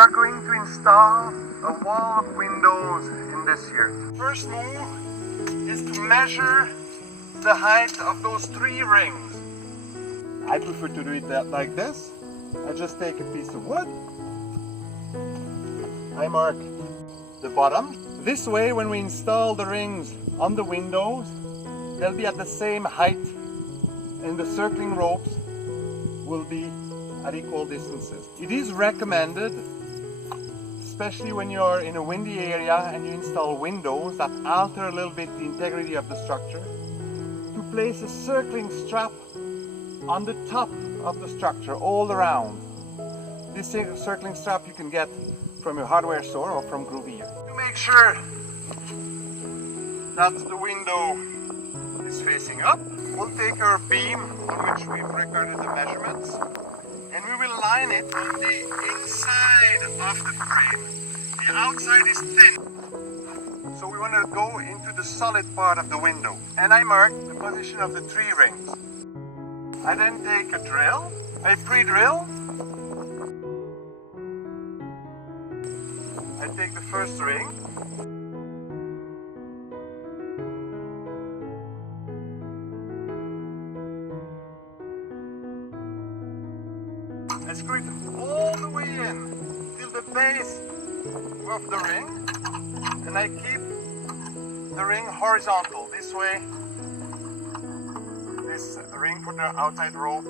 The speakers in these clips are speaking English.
are going to install a wall of windows in this here. First move is to measure the height of those 3 rings. I prefer to do it like this. I just take a piece of wood. I mark the bottom. This way, when we install the rings on the windows, they'll be at the same height and the circling ropes will be at equal distances. It is recommended, especially when you're in a windy area and you install windows that alter a little bit the integrity of the structure, to place a circling strap on the top of the structure all around. This circling strap you can get from a hardware store or from Groovier. To make sure that the window is facing up, we'll take our beam on which we've recorded the measurements and we will line it on the inside of the frame. The outside is thin, so we want to go into the solid part of the window. And I mark the position of the 3 rings. I then take a drill, I pre-drill. I take the first ring. I screw it all the way in till the base of the ring, and I keep the ring horizontal. This way, this ring for the outside rope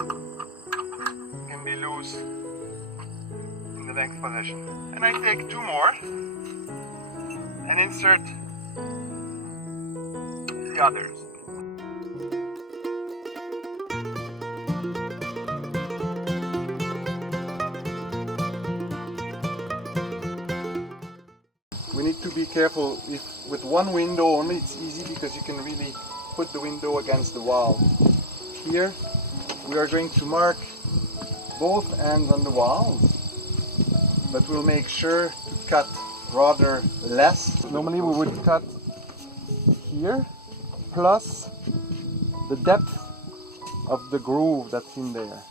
can be loose in the next position. And I take 2 more and insert the others. We need to be careful if with one window only. It's easy because you can really put the window against the wall. Here we are going to mark both ends on the walls, but we'll make sure to cut rather less. Normally we would cut here plus the depth of the groove that's in there.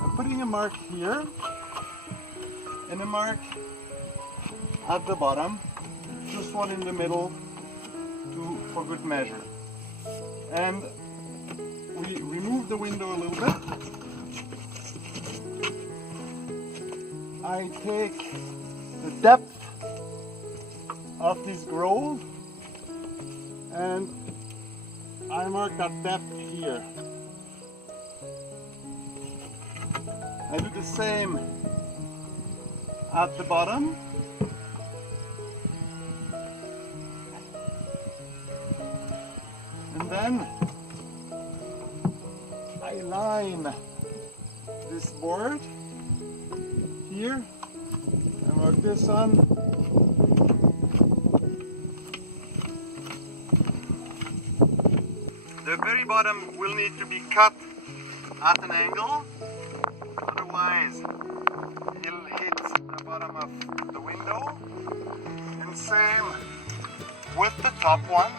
I'm putting a mark here and a mark at the bottom, just one in the middle for good measure. And we remove the window a little bit. I take the depth of this groove and I mark that depth here. I do the same at the bottom. And then I line this board here. I mark this on. The very bottom will need to be cut at an angle, otherwise it'll hit the bottom of the window. And same with the top one.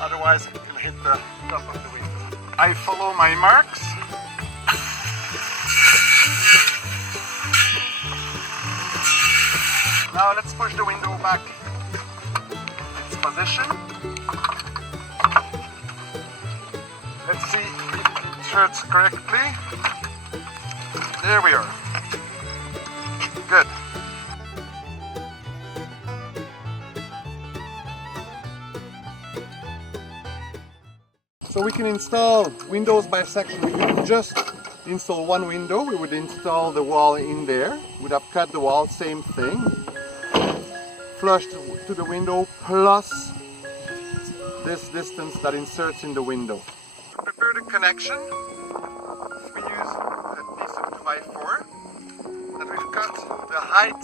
Otherwise it will hit the top of the window. I follow my marks. Now let's push the window back in its position. Let's see if it fits correctly. There we are. Good. So we can install windows by section. We could just install one window. We would install the wall in there. We'd have cut the wall, same thing. Flush to the window plus this distance that inserts in the window. To prepare the connection, we use a piece of 2x4 that we've cut the height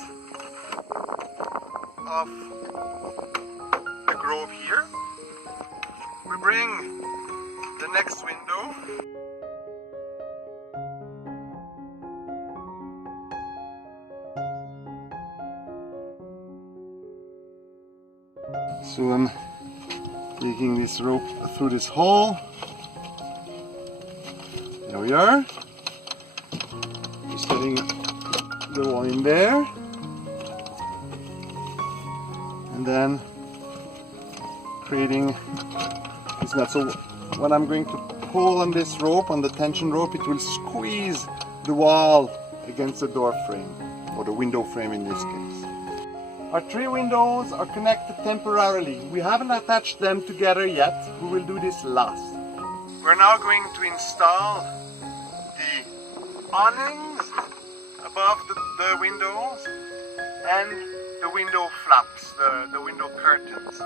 of the groove here. We bring the next window so I'm taking this rope through this hole. There we are. Just getting the one in there, and then creating this knot. So when I'm going to pull on this rope, on the tension rope, it will squeeze the wall against the door frame, or the window frame in this case. Our 3 windows are connected temporarily. We haven't attached them together yet. We will do this last. We're now going to install the awnings above the windows and the window flaps, the window curtains.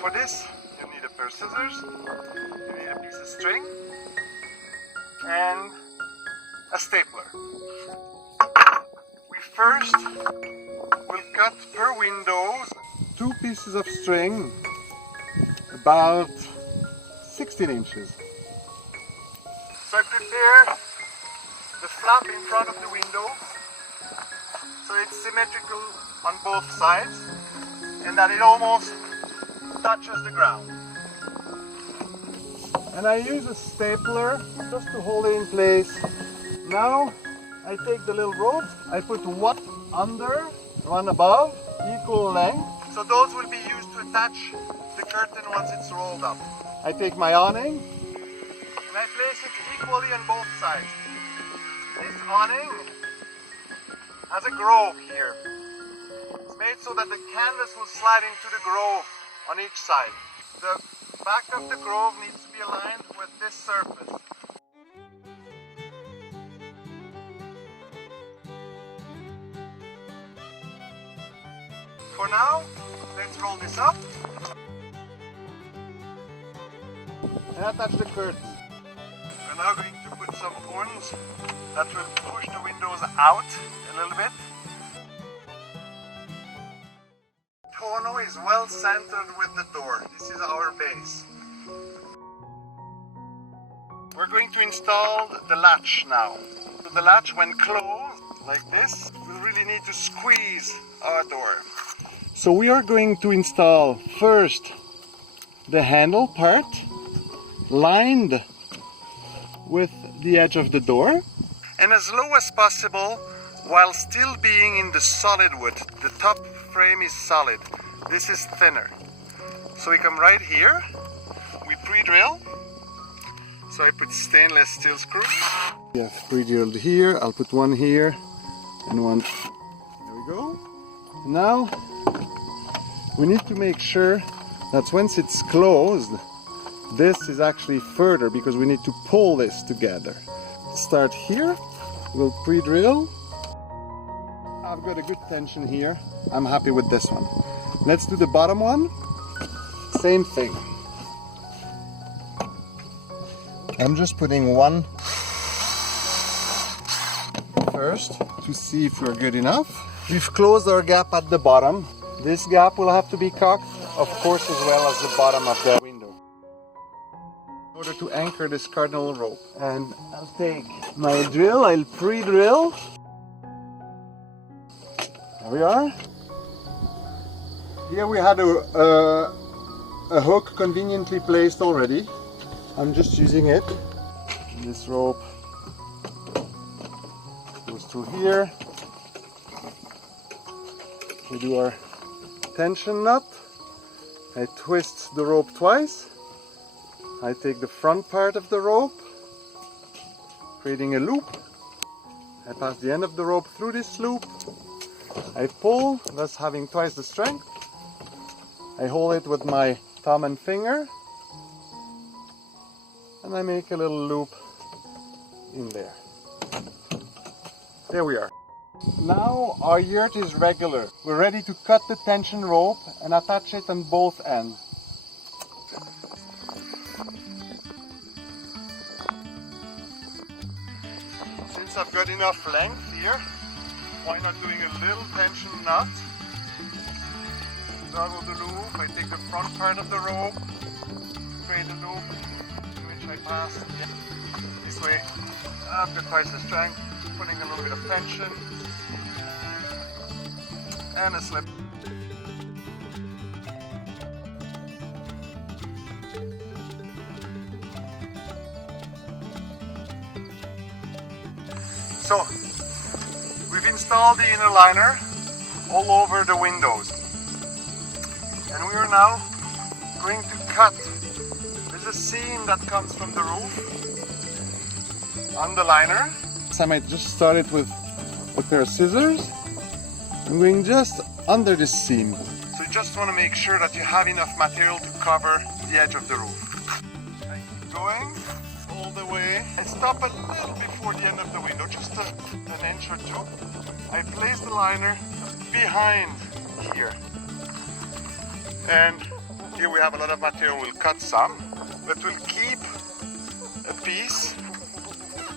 For this, you need a pair of scissors, you need a piece of string, and a stapler. We first will cut per window 2 pieces of string about 16 inches. So I prepare the flap in front of the window so it's symmetrical on both sides and that it almost touches the ground. And I use a stapler just to hold it in place. Now I take the little ropes, I put one under, one above, equal length. So those will be used to attach the curtain once it's rolled up. I take my awning and I place it equally on both sides. This awning has a groove here. It's made so that the canvas will slide into the groove on each side. The back of the groove needs to be aligned with this surface. For now, let's roll this up and attach the curtain. We're now going to put some horns that will push the windows out a little bit. Tonneau is well centered with the door. This is our base. We're going to install the latch now. So the latch, when closed like this, we really need to squeeze our door. So we are going to install first the handle part lined with the edge of the door and as low as possible while still being in the solid wood. The top frame is solid. This is thinner. So we come right here, we pre-drill. So I put stainless steel screws. We have pre-drilled here. I'll put one here and one. There we go. Now we need to make sure that once it's closed, this is actually further because we need to pull this together. Start here, we'll pre-drill. I've got a good tension here. I'm happy with this one. Let's do the bottom one. Same thing. I'm just putting one first to see if we're good enough. We've closed our gap at the bottom. This gap will have to be cocked, of course, as well as the bottom of the window. In order to anchor this cardinal rope. And I'll take my drill, I'll pre-drill. There we are. Here we had a hook conveniently placed already. I'm just using it. This rope goes through here. We do our tension knot. I twist the rope twice. I take the front part of the rope, creating a loop. I pass the end of the rope through this loop. I pull, thus having twice the strength. I hold it with my thumb and finger. And I make a little loop in there. There we are. Now our yurt is regular. We're ready to cut the tension rope and attach it on both ends. Since I've got enough length here, why not doing a little tension knot? Start with the loop, I take the front part of the rope, create a loop, which I pass. This way I've got twice the strength, putting a little bit of tension, and a slip. So, we've installed the inner liner all over the windows. And we are now going to cut. There's a seam that comes from the roof on the liner. So I might just start it with a pair of scissors. I'm going just under this seam. So you just want to make sure that you have enough material to cover the edge of the roof. I keep going all the way. I stop a little before the end of the window, just an inch or two. I place the liner behind here. And here we have a lot of material. We'll cut some, but we'll keep a piece.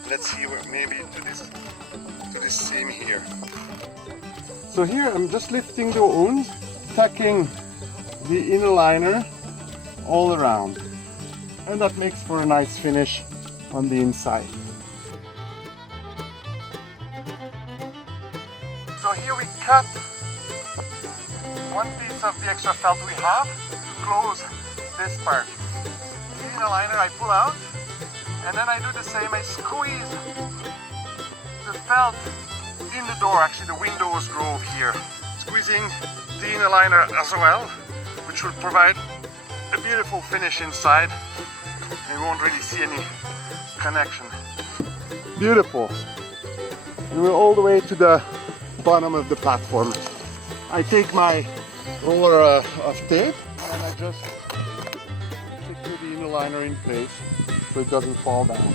Let's see, maybe to this seam here. So here I'm just lifting the wound, tucking the inner liner all around. And that makes for a nice finish on the inside. So here we cut one piece of the extra felt we have to close this part. The inner liner I pull out, and then I do the same. I squeeze the felt in the door. Actually, the windows grove here. Squeezing the inner liner as well, which will provide a beautiful finish inside. You won't really see any connection. Beautiful. And we're all the way to the bottom of the platform. I take my roller of tape and I just secure the inner liner in place so it doesn't fall down.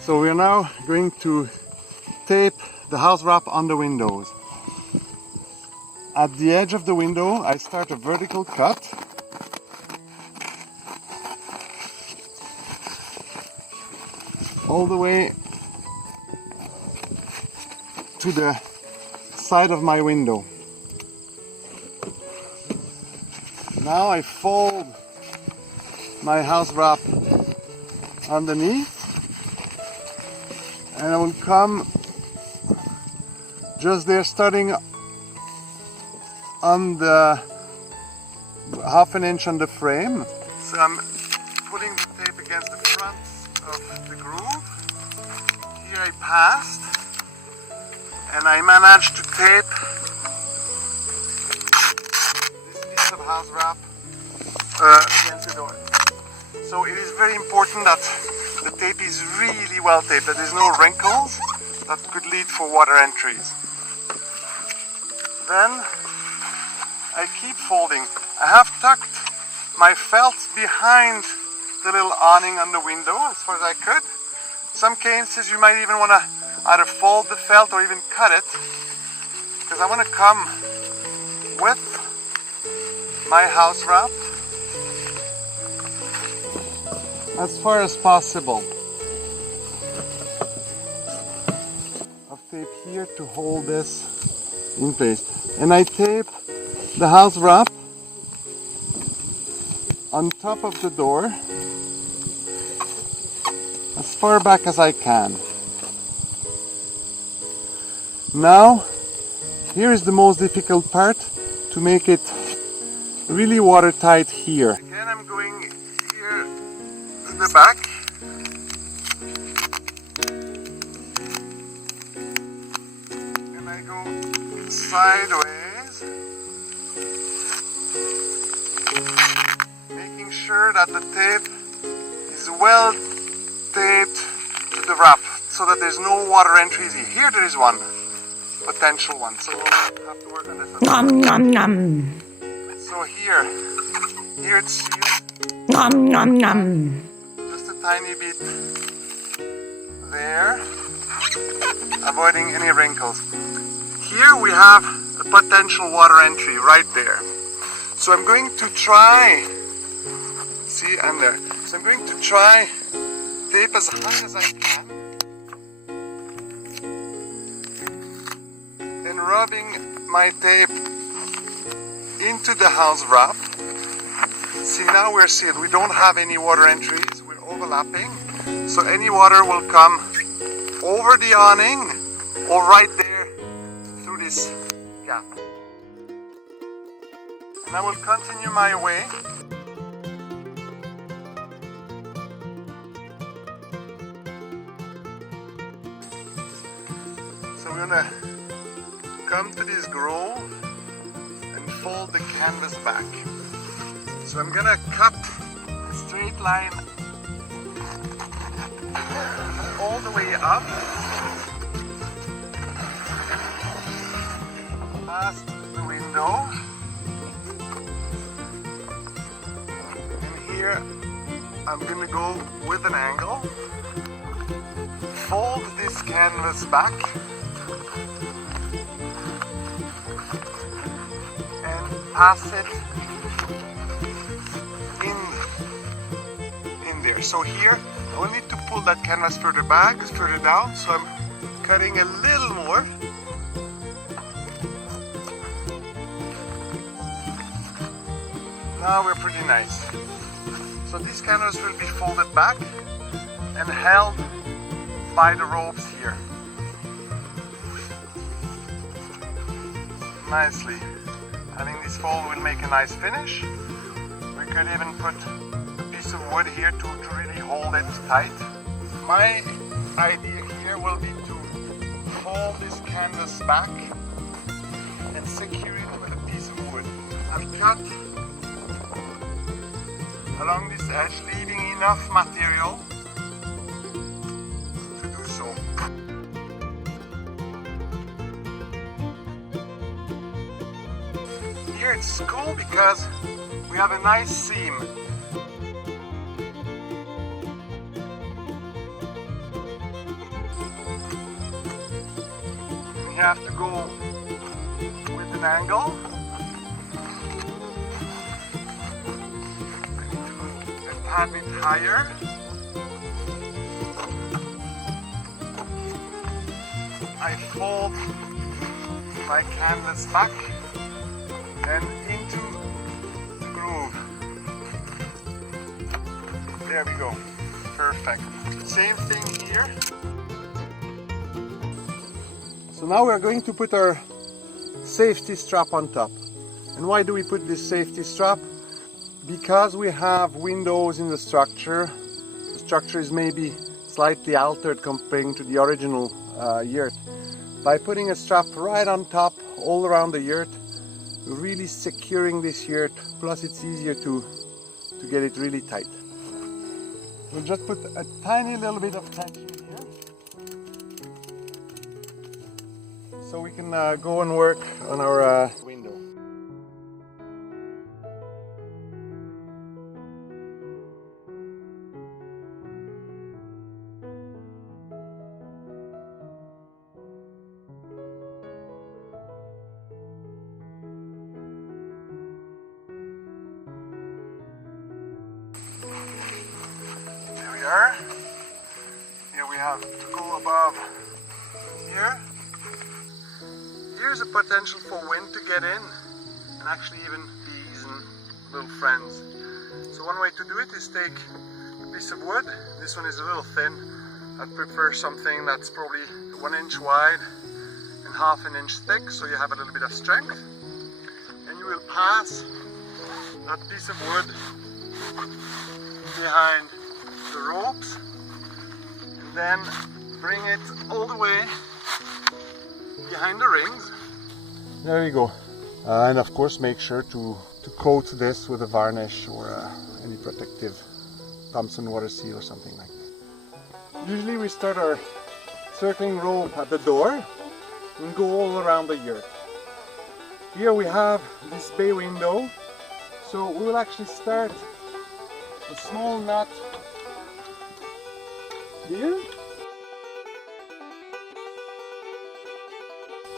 So we are now going to tape the house wrap on the windows. At the edge of the window, I start a vertical cut. All the way to the side of my window. Now I fold my house wrap underneath. And I will come just there, starting on the half an inch on the frame. So I'm putting the tape against the front of the groove. Here I passed, and I managed to tape this piece of house wrap against the door. So it is very important that the tape is really well taped, that there's no wrinkles that could lead for water entries. Then I keep folding. I have tucked my felt behind the little awning on the window as far as I could. Some cases you might even want to either fold the felt or even cut it, because I want to come with my house wrap as far as possible. I've tape here to hold this in place. And I tape the house wrap on top of the door as far back as I can. Now, here is the most difficult part, to make it really watertight here. Again, I'm going here to the back. And I go sideways, making sure that the tape is well taped to the wrap so that there's no water entries. Here there is one, potential one, so we'll have to work on this. Nom nom nom. So here it's sealed. Nom nom nom. Just a tiny bit there, avoiding any wrinkles. Here we have a potential water entry right there. So I'm going to try, see, I'm there. So I'm going to try tape as high as I can. Then rubbing my tape into the house wrap. See, now we're sealed. We don't have any water entries. We're overlapping. So any water will come over the awning or right there through this gap. And I will continue my way. So we're gonna come to this grove and fold the canvas back. So I'm gonna cut a straight line all the way up past the window, and here I'm gonna go with an angle, fold this canvas back and pass it in there. So here I will need to pull that canvas further back, further down, so I'm cutting a little more. Now we're pretty nice. So this canvas will be folded back and held by the ropes here. Nicely. Having this fold will make a nice finish. We could even put a piece of wood here to really hold it tight. My idea here will be to hold this canvas back and secure it with a piece of wood. I've cut along this edge, leaving enough material to do so. Here it's cool because we have a nice seam. We have to go with an angle. A bit higher. I fold my canvas back and into the groove. There we go. Perfect. Same thing here. So now we're going to put our safety strap on top. And why do we put this safety strap? Because we have windows in the structure is maybe slightly altered comparing to the original yurt. By putting a strap right on top, all around the yurt, we're really securing this yurt, plus it's easier to get it really tight. We'll just put a tiny little bit of tension here, so we can go and work on our window. Here we have to go above here. Here's a potential for wind to get in and actually even bees and little friends. So one way to do it is take a piece of wood. This one is a little thin. I'd prefer something that's probably 1 inch wide and ½ an inch thick, so you have a little bit of strength. And you will pass that piece of wood behind the ropes and then bring it all the way behind the rings. There you go. And of course make sure to coat this with a varnish or any protective Thompson water seal or something like that. Usually we start our circling rope at the door and go all around the yurt. Here we have this bay window, so we will actually start a small knot here.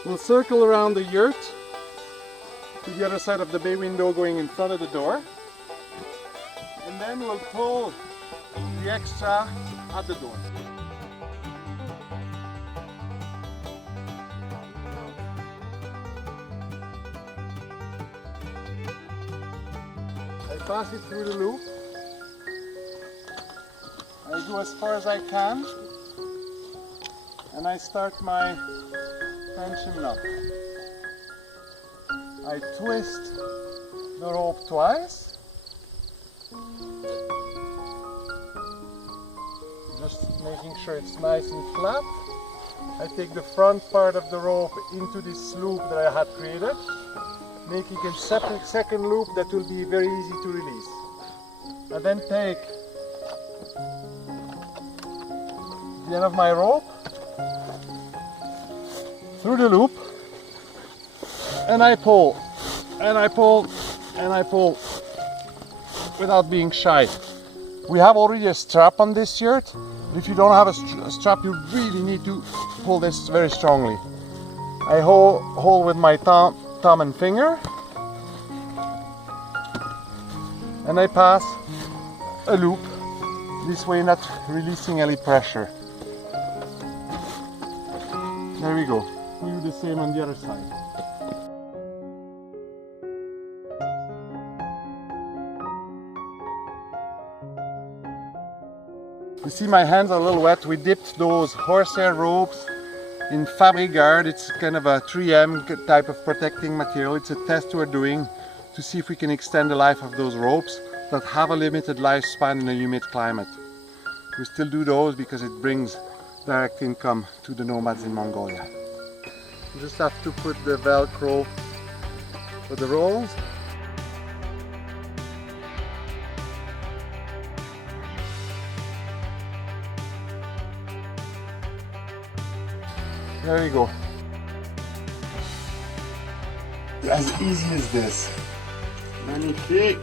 We'll circle around the yurt to the other side of the bay window going in front of the door, and then we'll pull the extra at the door. I pass it through the loop. I go as far as I can, and I start my tension knot. I twist the rope twice. Just making sure it's nice and flat. I take the front part of the rope into this loop that I had created, making a separate second loop that will be very easy to release. I then take the end of my rope through the loop, and I pull, and I pull, and I pull without being shy. We have already a strap on this shirt, but if you don't have a strap, you really need to pull this very strongly. I hold with my thumb and finger, and I pass a loop, this way not releasing any pressure. There we go. We do the same on the other side. You see my hands are a little wet. We dipped those horsehair ropes in Fabric Guard. It's kind of a 3M type of protecting material. It's a test we're doing to see if we can extend the life of those ropes that have a limited lifespan in a humid climate. We still do those because it brings direct income to the nomads in Mongolia. You just have to put the Velcro for the rolls. There you go. As easy as this. Magnifique.